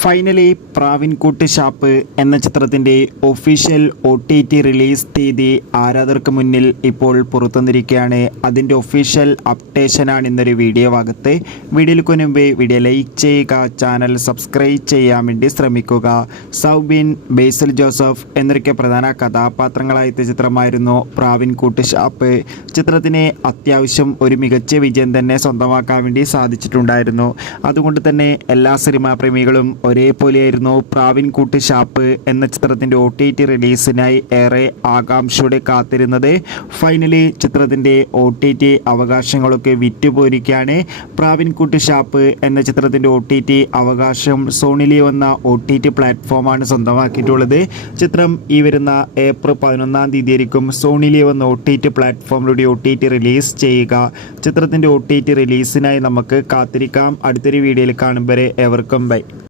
Finally പ്രാവിൻകൂട്ട് shop എന്ന ചിത്രത്തിൻ്റെ official OTT release തീയതി ആരാധകർക്ക് മുന്നിൽ ഇപ്പോൾ പുറത്തുവന്നിരിക്കുകയാണ്. അതിൻ്റെ ഒഫീഷ്യൽ അപ്ഡേഷനാണ് ഇന്നൊരു വീഡിയോ ഭാഗത്ത്. വീഡിയോയ്ക്ക് മുൻപ് വീഡിയോ ലൈക്ക് ചെയ്യുക, ചാനൽ സബ്സ്ക്രൈബ് ചെയ്യാൻ വേണ്ടി ശ്രമിക്കുക. സൗബിൻ, ബേസിൽ ജോസഫ് എന്നൊക്കെ പ്രധാന കഥാപാത്രങ്ങളായ ചിത്രമായിരുന്നു പ്രാവിൻകൂട്ട് ഷാപ്പ്. ചിത്രത്തിന് അത്യാവശ്യം ഒരു മികച്ച വിജയം തന്നെ സ്വന്തമാക്കാൻ വേണ്ടി സാധിച്ചിട്ടുണ്ടായിരുന്നു. അതുകൊണ്ട് തന്നെ എല്ലാ സിനിമാ പ്രേമികളും ഒരേപോലെയായിരുന്നു പ്രാവിൻകൂട്ട് ഷാപ്പ് എന്ന ചിത്രത്തിൻ്റെ OTT റിലീസിനായി ഏറെ ആകാംക്ഷയോടെ കാത്തിരുന്നത്. ഫൈനലി ചിത്രത്തിൻ്റെ OTT അവകാശങ്ങളൊക്കെ വിറ്റുപോയിരിക്കുകയാണ്. പ്രാവിൻകൂട്ട് ഷാപ്പ് എന്ന ചിത്രത്തിൻ്റെ OTT അവകാശം സോണി ലിവ് എന്ന OTT പ്ലാറ്റ്ഫോമാണ് സ്വന്തമാക്കിയിട്ടുള്ളത്. ചിത്രം ഈ വരുന്ന ഏപ്രിൽ 11 തീയതി ആയിരിക്കും സോണി ലിവ് എന്ന OTT പ്ലാറ്റ്ഫോമിലൂടെ OTT റിലീസ് ചെയ്യുക. ചിത്രത്തിൻ്റെ OTT റിലീസിനായി നമുക്ക് കാത്തിരിക്കാം. അടുത്തൊരു വീഡിയോയിൽ കാണും വരെ എവർക്കും ബൈ.